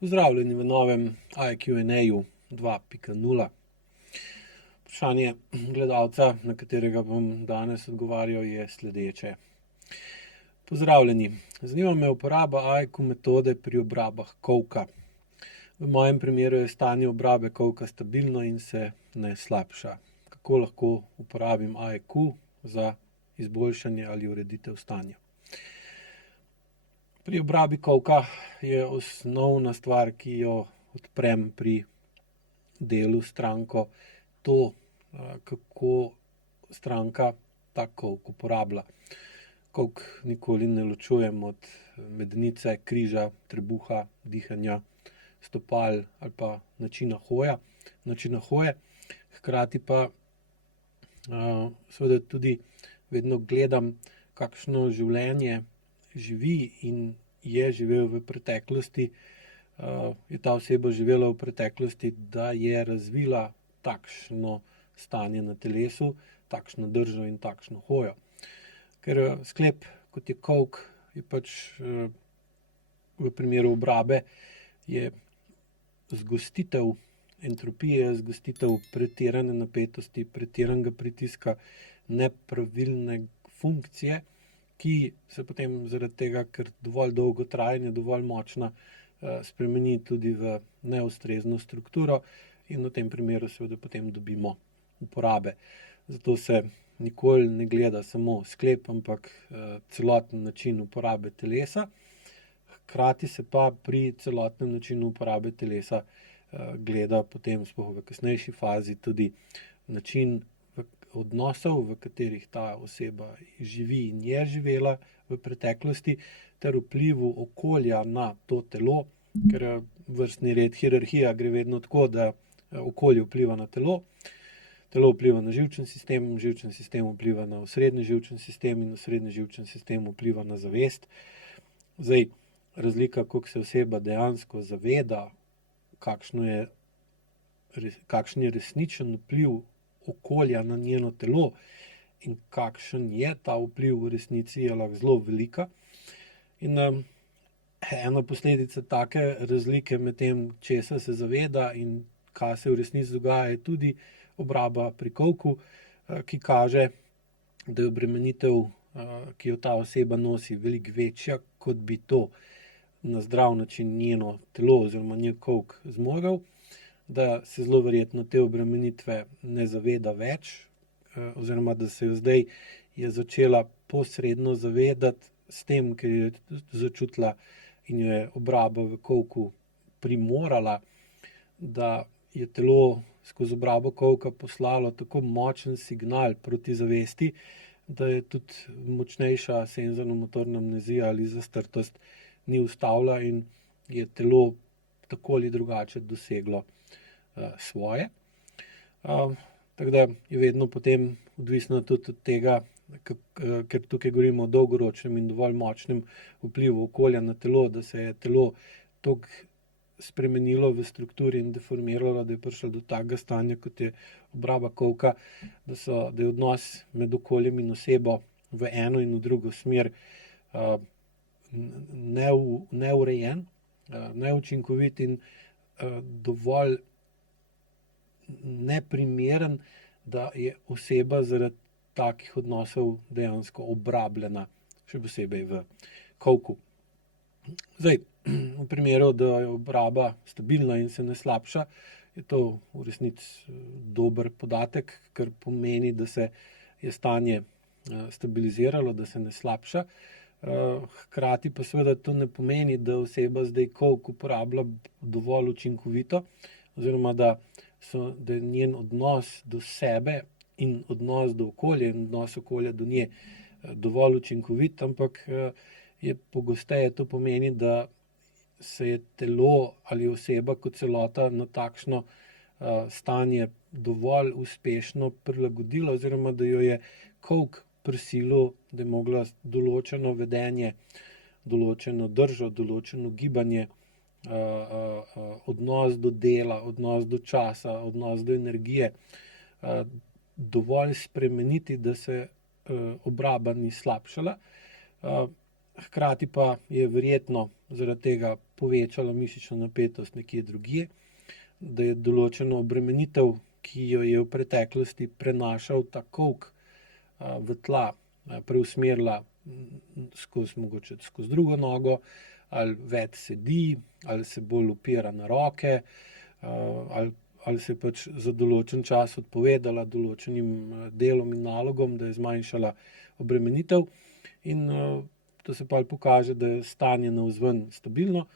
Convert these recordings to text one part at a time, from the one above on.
Pozdravljeni v novem iQ&A-ju 2.0. Vprašanje gledalca, na katerega bom danes odgovarjal, je sledeče. Pozdravljeni, zanima me uporaba iQ metode pri obrabah kolka. V mojem primeru je stanje obrabe kolka stabilno in se ne slabša. Kako lahko uporabim iQ za izboljšanje ali ureditev stanja? Pri obrabi kolka je osnovna stvar, ki jo odprem pri delu s stranko, to, kako stranka ta kolk uporablja. Kolk nikoli ne ločujem od medenice, križa, trebuha, dihanja, stopal ali pa načina hoje. Hkrati pa seveda tudi vedno gledam, kakšno življenje živi in je živel v preteklosti, je ta oseba živela v preteklosti, da je razvila takšno stanje na telesu, takšno držo in takšno hojo. Ker sklep, kot je kolk, je pač v primeru obrabe, je zgostitev entropije, zgostitev pretirane napetosti, pretiranega pritiska, nepravilne funkcije, ki se potem zaradi tega, ker dovolj dolgo traja in je dovolj močna, spremeni tudi v neustrezno strukturo in v tem primeru seveda potem dobimo uporabe. Zato se nikoli ne gleda samo sklep, ampak celoten način uporabe telesa. Hkrati se pa pri celotnem načinu uporabe telesa gleda potem sploh v kasnejši fazi tudi način odnosov, v katerih ta oseba živi in je živela v preteklosti, ter vplivu okolja na to telo, ker vrstni red, hierarhija gre vedno tako, da okolje vpliva na telo, telo vpliva na živčen sistem vpliva na osrednji živčen sistem in osrednji živčen sistem vpliva na zavest. Zdaj, razlika, koliko se oseba dejansko zaveda, kakšen je resničen vpliv okolja na njeno telo in kakšen je ta vpliv v resnici, je lahko zelo velika. In ena posledica take razlike med tem, česa se zaveda in kaj se v resnici dogaja, je tudi obraba pri kolku, ki kaže, da je obremenitev, ki jo ta oseba nosi, veliko večja, kot bi to na zdrav način njeno telo oziroma njen kolk zmogel, da se zelo verjetno te obremenitve ne zaveda več, oziroma da se jo zdaj je začela posredno zavedati s tem, ker je začutila in jo je obraba v kolku primorala, da je telo skozi obrabo kolka poslalo tako močen signal proti zavesti, da je tudi močnejša senzorno-motorna amnezija ali zastrtost ni ustavila in je telo tako ali drugače doseglo svoje. Tako da je vedno potem odvisno tudi od tega, ker tukaj govorimo o dolgoročnem in dovolj močnem vplivu okolja na telo, da se je telo toliko spremenilo v strukturi in deformiralo, da je prišlo do takega stanja, kot je obraba kolka, da je odnos med okoljem in osebo v eno in v drugo smer neurejen, neučinkovit in dovolj neprimeren, da je oseba zaradi takih odnosov dejansko obrabljena, še posebej v kolku. Zdaj, v primeru, da je obraba stabilna in se ne slabša, je to v resnici dober podatek, ker pomeni, da se je stanje stabiliziralo, da se ne slabša. Hkrati pa seveda to ne pomeni, da oseba zdaj kolk uporablja dovolj učinkovito, oziroma da je njen odnos do sebe in odnos do okolja in odnos okolja do nje dovolj učinkovit, ampak je pogosteje to pomeni, da se je telo ali oseba kot celota na takšno stanje dovolj uspešno prilagodilo, oziroma da jo je kolk prisilil, da je mogla določeno vedenje, določeno držo, določeno gibanje, odnos do dela, odnos do časa, odnos do energije dovolj spremeniti, da se obraba ni slabšala. hkrati pa je verjetno zaradi tega povečala mišično napetost nekje drugje, da je določeno obremenitev, ki jo je v preteklosti prenašal ta kolk v tla, preusmerila mogoče skozi drugo nogo, ali več sedi, ali se bolj opira na roke, ali se je pač za določen čas odpovedala določenim delom in nalogom, da je zmanjšala obremenitev. In to se pa pokaže, da je stanje navzven stabilno,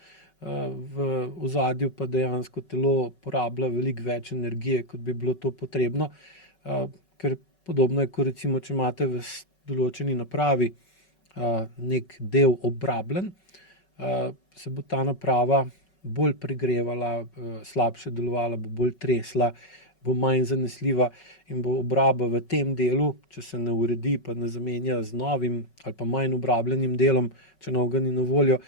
v ozadju pa dejansko telo porablja veliko več energije, kot bi bilo to potrebno, ker podobno je, kot recimo, če imate v določeni napravi nek del obrabljen, se bo ta naprava bolj pregrevala, slabše delovala, bo bolj tresla, bo manj zanesljiva in bo obraba v tem delu, če se ne uredi pa ne zamenja z novim ali pa manj obrabljenim delom, če novega ni na voljo,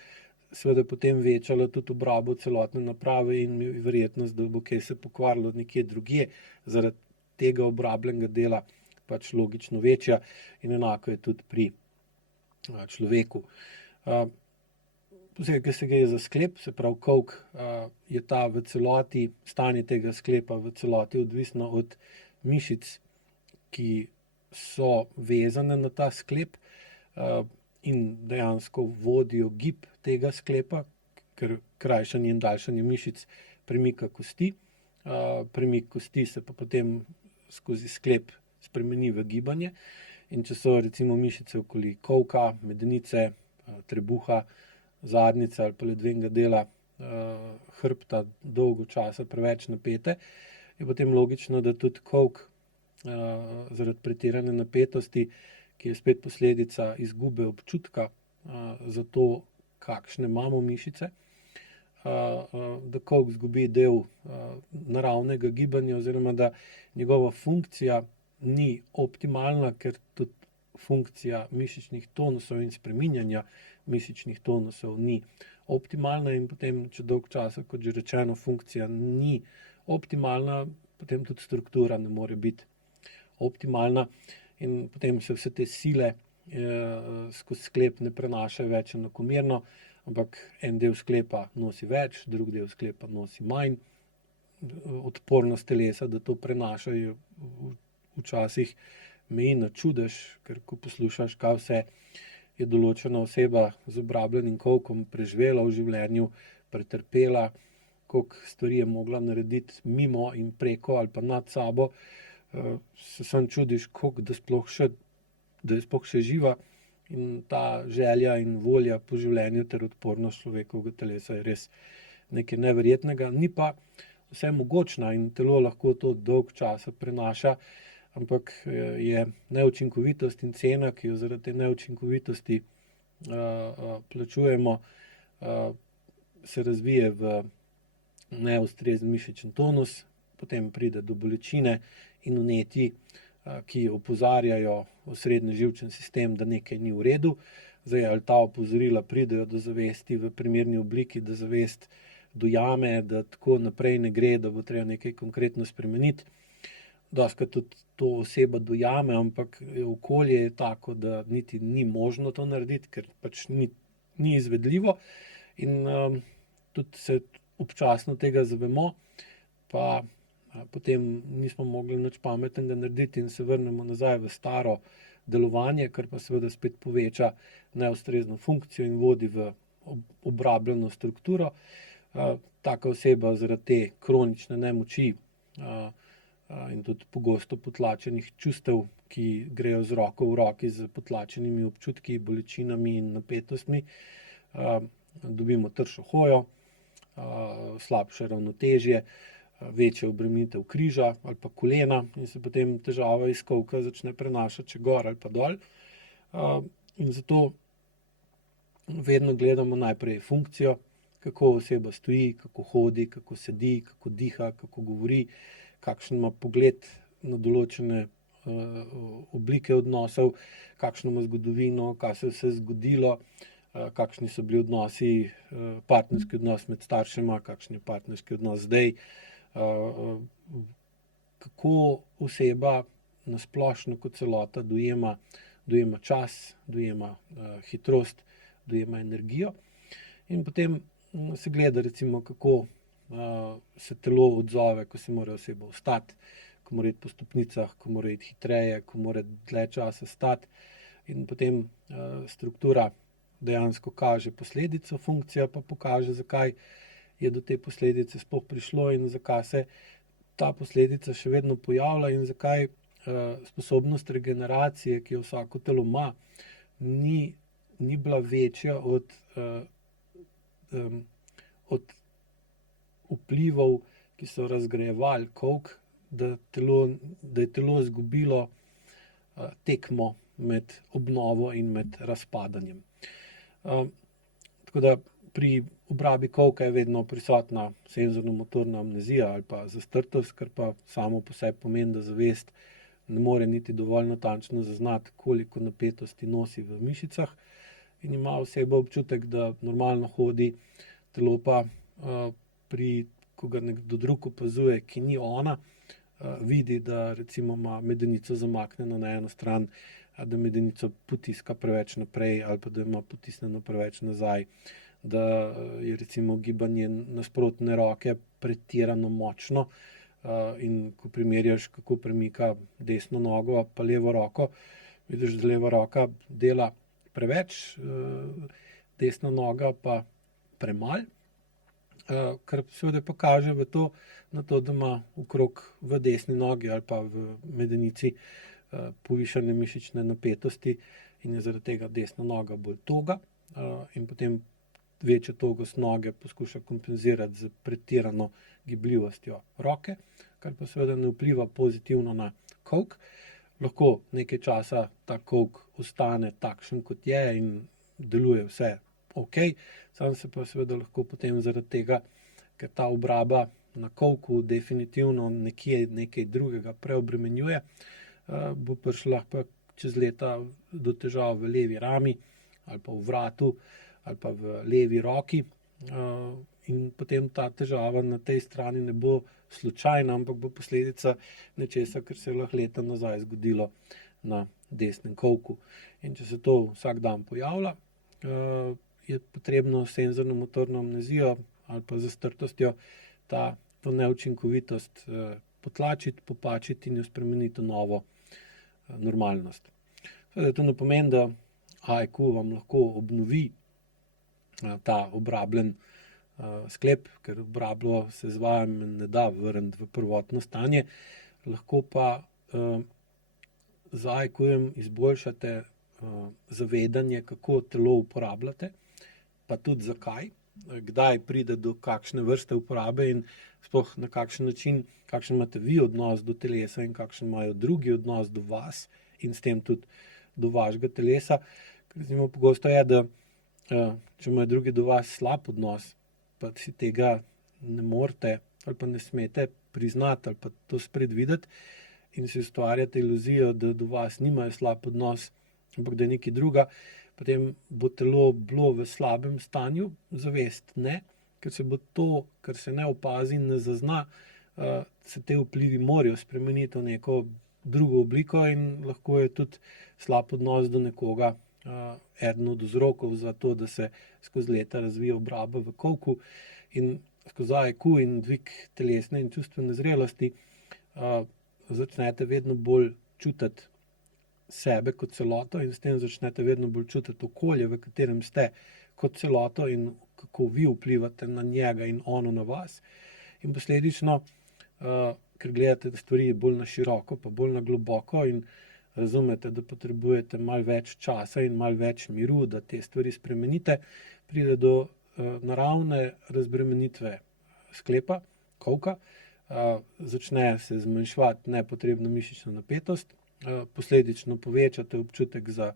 seveda potem večala tudi obrabo celotne naprave in verjetnost, da bo kaj se pokvarilo nekje drugje, zaradi tega obrabljenega dela pač logično večja, in enako je tudi pri človeku. Posebej, ker se gre za sklep, se pravi kolk, je ta v celoti, stanje tega sklepa v celoti odvisno od mišic, ki so vezane na ta sklep, in dejansko vodijo gib tega sklepa, ker krajšanje in daljšanje mišic premika kosti. Premik kosti se pa potem skozi sklep spremeni v gibanje, in če so recimo mišice okoli kolka, medenice, trebuha, zadnjice ali pa ledvenega dela hrbta dolgo časa preveč napete, je potem logično, da tudi kolk zaradi pretirane napetosti, ki je spet posledica izgube občutka za to, kakšne imamo mišice, da kolk izgubi del naravnega gibanja oziroma da njegova funkcija ni optimalna, ker tudi funkcija mišičnih tonusov in spreminjanja mišičnih tonusov ni optimalna, in potem, če dolgo časa, kot že rečeno, funkcija ni optimalna, potem tudi struktura ne more biti optimalna, in potem se vse te sile skozi sklep ne prenašajo več enakomerno, ampak en del sklepa nosi več, drug del sklepa nosi manj. Odpornost telesa, da to prenašajo, včasih meji na čudež, ker ko poslušaš, kaj vse je določena oseba z obrabljenim kolkom preživela v življenju, pretrpela, koliko stvari je mogla narediti mimo in preko ali pa nad sabo, se samo čudiš, koliko da je sploh še živa, in ta želja in volja po življenju ter odpornost človekovega telesa je res nekaj neverjetnega. Ni pa vse mogočna in telo lahko to dolgo časa prenaša, ampak je neučinkovitost in cena, ki jo zaradi te neučinkovitosti plačujemo, se razvije v neustrezen mišičen tonus, potem pride do bolečine in vnetij, ki opozarjajo osrednji živčni sistem, da nekaj ni v redu. Zdaj, ali ta opozorila pridejo do zavesti v primerni obliki, da zavest dojame, da tako naprej ne gre, da bo treba nekaj konkretno spremeniti. Dostikrat tudi to oseba dojame, ampak okolje je tako, da niti ni možno to narediti, ker pač ni izvedljivo, in tudi se občasno tega zavemo, pa potem nismo mogli nič pametnega narediti in se vrnemo nazaj v staro delovanje, kar pa seveda spet poveča neustrezno funkcijo in vodi v obrabljeno strukturo. Taka oseba zaradi te kronične nemoči in tudi pogosto potlačenih čustev, ki grejo z roko v roki z potlačenimi občutki, bolečinami in napetostmi, dobimo tršo hojo, slabše ravnotežje, večjo obremenitev križa ali pa kolena, in se potem težava iz kolka začne prenašati še gor ali pa dol. In zato vedno gledamo najprej funkcijo, kako oseba stoji, kako hodi, kako sedi, kako diha, kako govori, kakšen ima pogled na določene oblike odnosov, kakšno ima zgodovino, kaj se je vse zgodilo, kakšni so bili odnosi, partnerski odnos med staršema, kakšen je partnerski odnos zdaj, kako oseba na splošno kot celota dojema čas, dojema hitrost, dojema energijo. In potem se gleda, recimo, kako se telo odzove, ko se mora oseba vstati, ko mora iti po stopnicah, ko mora iti hitreje, ko mora dlje časa stati. In potem struktura dejansko kaže posledico, funkcija pa pokaže, zakaj je do te posledice sploh prišlo in zakaj se ta posledica še vedno pojavlja in zakaj sposobnost regeneracije, ki jo vsako telo ima, ni bila večja od vplivov, ki so razgrajevali coke, da je telo izgubilo tekmo med obnovo in med razpadanjem. Tako da pri uporabi coke je vedno prisotna senzorno-motorna amnezija ali pa zastrtost, kar pa samo po sebi pomeni, da zavest ne more niti dovolj natančno zaznati, koliko napetosti nosi v mišicah in ima oseba občutek, da normalno hodi, telo pa ko ga nekdo drug opazuje, ki ni ona, vidi, da recimo ima medenico zamaknjeno na eno stran, da medenico potiska preveč naprej ali pa da ima potisnjeno preveč nazaj, da je recimo gibanje nasprotne roke pretirano močno in ko primerjaš, kako premika desno nogo pa levo roko, vidiš, da leva roka dela preveč, desna noga pa premalo, kar seveda pa kaže na to, da ima okrog v desni nogi ali pa v medenici povišane mišične napetosti in je zaradi tega desna noga bolj toga in potem večjo togost noge poskuša kompenzirati z pretirano gibljivostjo roke, kar pa seveda ne vpliva pozitivno na coke. Lahko nekaj časa ta coke ostane takšen, kot je in deluje vse ok, sam se pa seveda lahko potem zaradi tega, ker ta obraba na coku definitivno nekaj drugega preobremenjuje, bo prišla pa čez leta do težav v levi rami ali pa v vratu ali pa v levi roki in potem ta težava na tej strani ne bo slučajna, ampak bo posledica nečesa, kar se je lahko leta nazaj zgodilo na desnem coku. In če se to vsak dan pojavlja, je potrebno senzorno-motorno amnezijo ali pa zastrtostjo to neučinkovitost potlačiti, popačiti in jo spremeniti v novo normalnost. Seveda to ne pomeni, da AIQ vam lahko obnovi ta obrabljen sklep, ker obrablo se z vajami ne da vrniti v prvotno stanje, lahko pa z AIQ-jem izboljšate zavedanje, kako telo uporabljate, pa tudi zakaj, kdaj pride do kakšne vrste uporabe in sploh na kakšen način, kakšen imate vi odnos do telesa in kakšen imajo drugi odnos do vas in s tem tudi do vašega telesa. Ker pogosto je, da če imajo drugi do vas slab odnos, pa si tega ne morete ali pa ne smete priznati ali pa to spredvideti in si ustvarjate iluzijo, da do vas nimajo slab odnos, ampak da je nekaj druga, potem bo telo bilo v slabem stanju, zavest ne, ker se bo to, kar se ne opazi in ne zazna, se te vplivi morajo spremeniti v neko drugo obliko in lahko je tudi slab odnos do nekoga eden od vzrokov za to, da se skozi leta razvija obraba v coku in skozi AIQ in dvig telesne in čustvene zrelosti začnete vedno bolj čutiti sebe kot celoto in s tem začnete vedno bolj čutiti okolje, v katerem ste kot celoto in kako vi vplivate na njega in ono na vas. In posledično, ker gledate stvari bolj na široko, pa bolj na globoko in razumete, da potrebujete malo več časa in malo več miru, da te stvari spremenite, pride do naravne razbremenitve sklepa, coka, začne se zmanjševati nepotrebna mišična napetost, posledično povečate občutek za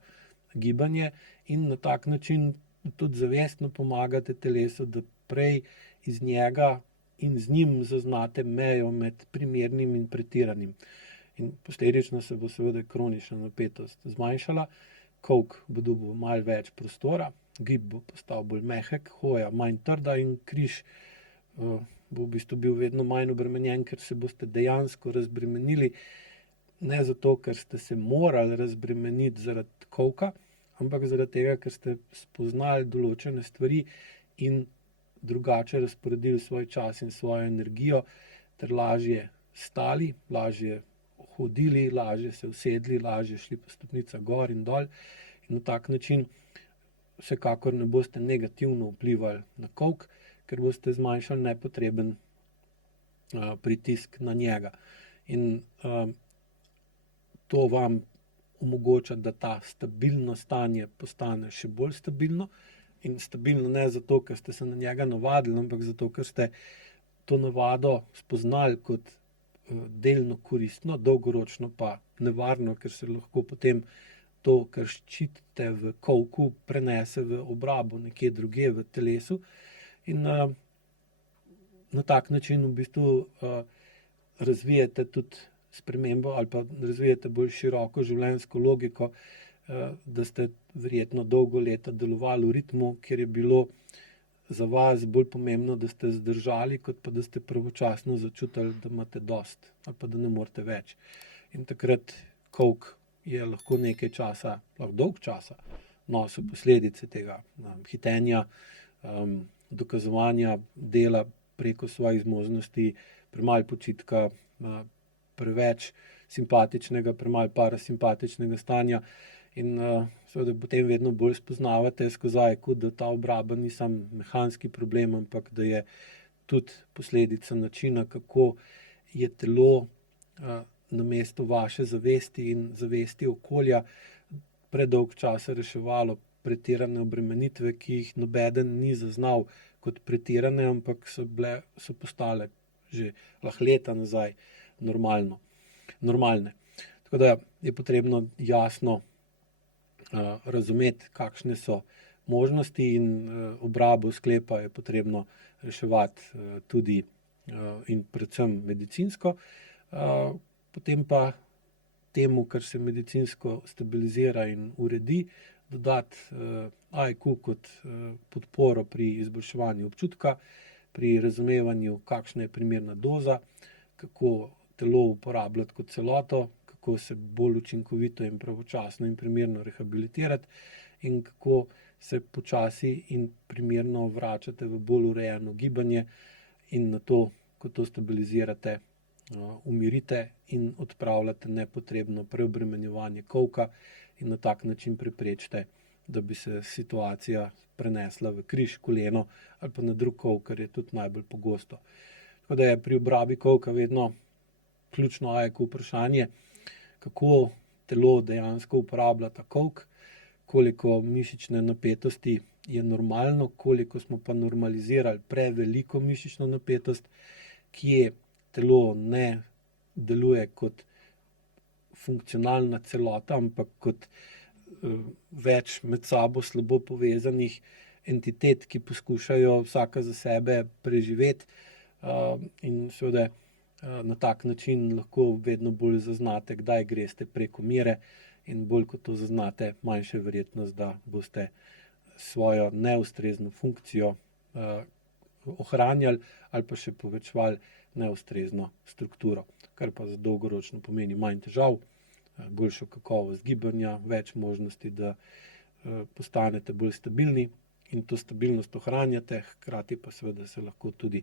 gibanje in na tak način tudi zavestno pomagate telesu, da prej iz njega in z njim zaznate mejo med primernim in pretiranim. In posledično se bo seveda kronična napetost zmanjšala, coke bo dobil malo več prostora, gib bo postal bolj mehek, hoja manj trda in križ bo v bistvu bil vedno manj obremenjen, ker se boste dejansko razbremenili, ne zato, ker ste se morali razbremeniti zaradi coka, ampak zaradi tega, ker ste spoznali določene stvari in drugače razporedili svoj čas in svojo energijo, ter lažje stali, lažje hodili, lažje se usedli, lažje šli po stopnicah gor in dol. In na tak način vsekakor ne boste negativno vplivali na kolk, ker boste zmanjšali nepotreben pritisk na njega. In to vam omogoča, da ta stabilno stanje postane še bolj stabilno. In stabilno ne zato, ker ste se na njega navadili, ampak zato, ker ste to navado spoznali kot delno koristno, dolgoročno pa nevarno, ker se lahko potem to, kar ščitite v kolku, prenese v obrabo nekje drugje v telesu. In na tak način v bistvu razvijete tudi spremembo ali pa razvijete bolj široko življenjsko logiko, da ste verjetno dolgo leta delovali v ritmu, kjer je bilo za vas bolj pomembno, da ste zdržali, kot pa da ste pravočasno začutili, da imate dost ali pa da ne morete več. In takrat kolk je lahko nekaj časa, lahko dolg časa nosil posledice tega hitenja, dokazovanja dela preko svojih zmožnosti, premalo počitka, preveč simpatičnega, premalo parasimpatičnega stanja. In seveda potem vedno bolj spoznavate skozi, da ta obraba ni samo mehanski problem, ampak da je tudi posledica načina, kako je telo namesto vaše zavesti in zavesti okolja predolg časa reševalo pretirane obremenitve, ki jih nobeden ni zaznal kot pretirane, ampak so postale že lahko leta nazaj normalne. Tako da je potrebno jasno razumeti, kakšne so možnosti, in obrabo sklepa je potrebno reševati tudi in predvsem medicinsko. Potem pa temu, kar se medicinsko stabilizira in uredi, dodati IQ kot podporo pri izboljševanju občutka, pri razumevanju, kakšna je primerna doza, kako telo uporabljati kot celoto, kako se bolj učinkovito in pravočasno in primerno rehabilitirati in kako se počasi in primerno vračate v bolj urejeno gibanje in na to, ko to stabilizirate, umirite in odpravljate nepotrebno preobremenjevanje kolka in na tak način preprečite, da bi se situacija prenesla v križ, koleno ali pa na drug kolk, kar je tudi najbolj pogosto. Tako da je pri obrabi kolka vedno ključno IQ vprašanje, kako telo dejansko uporablja ta kolk, koliko mišične napetosti je normalno, koliko smo pa normalizirali preveliko mišično napetost, kje telo ne deluje kot funkcionalna celota, ampak kot več med sabo slabo povezanih entitet, ki poskušajo vsaka za sebe preživeti, in seveda na tak način lahko vedno bolj zaznate, kdaj greste preko mere, in bolj kot to zaznate, manjša je verjetnost, da boste svojo neustrezno funkcijo ohranjali ali pa še povečevali neustrezno strukturo, kar pa za dolgoročno pomeni manj težav, boljšo kakovost gibanja, več možnosti, da postanete bolj stabilni in to stabilnost ohranjate, hkrati pa seveda se lahko tudi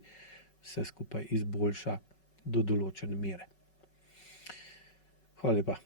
vse skupaj izboljša do določene mere. Hvala lepa.